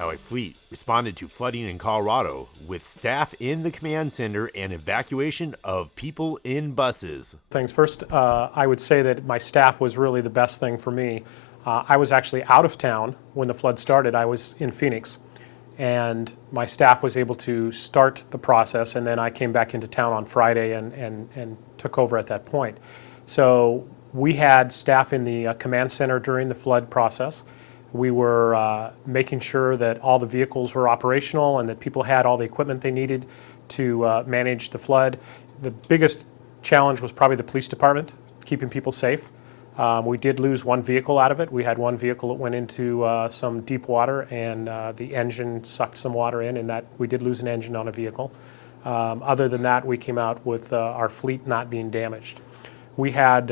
how a fleet responded to flooding in Colorado with staff in the command center and evacuation of people in buses. Things first, I would say that my staff was really the best thing for me. I was actually out of town when the flood started. I was in Phoenix, and my staff was able to start the process, and then I came back into town on Friday and took over at that point. So we had staff in the command center during the flood process. We were making sure that all the vehicles were operational and that people had all the equipment they needed to manage the flood. The biggest challenge was probably the police department, keeping people safe. We did lose one vehicle out of it. We had one vehicle that went into some deep water, and the engine sucked some water in, and that we did lose an engine on a vehicle. Other than that, we came out with our fleet not being damaged. We had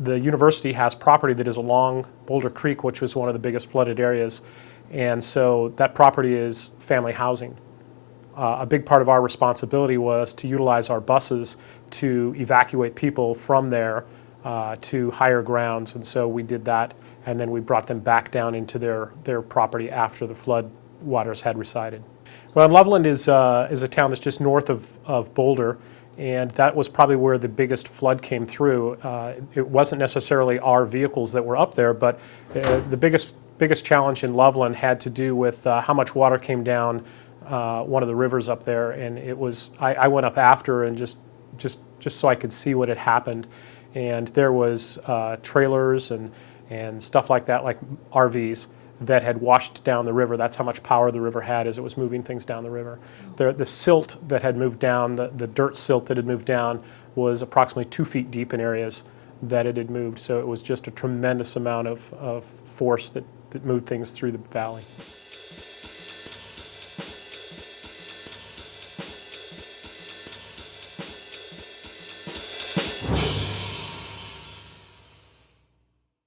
the university has property that is along Boulder Creek, which was one of the biggest flooded areas, and so that property is family housing. A big part of our responsibility was to utilize our buses to evacuate people from there to higher grounds, and so we did that, and then we brought them back down into their property after the flood waters had receded. Well, Loveland is a town that's just north of Boulder, and that was probably where the biggest flood came through. It wasn't necessarily our vehicles that were up there, but the biggest challenge in Loveland had to do with how much water came down one of the rivers up there, and it was I went up after and just so I could see what had happened, and there was trailers and stuff like that, like RVs that had washed down the river. That's how much power the river had as it was moving things down the river. The silt that had moved down, the dirt silt that had moved down, was approximately 2 feet deep in areas that it had moved. So it was just a tremendous amount of force that moved things through the valley.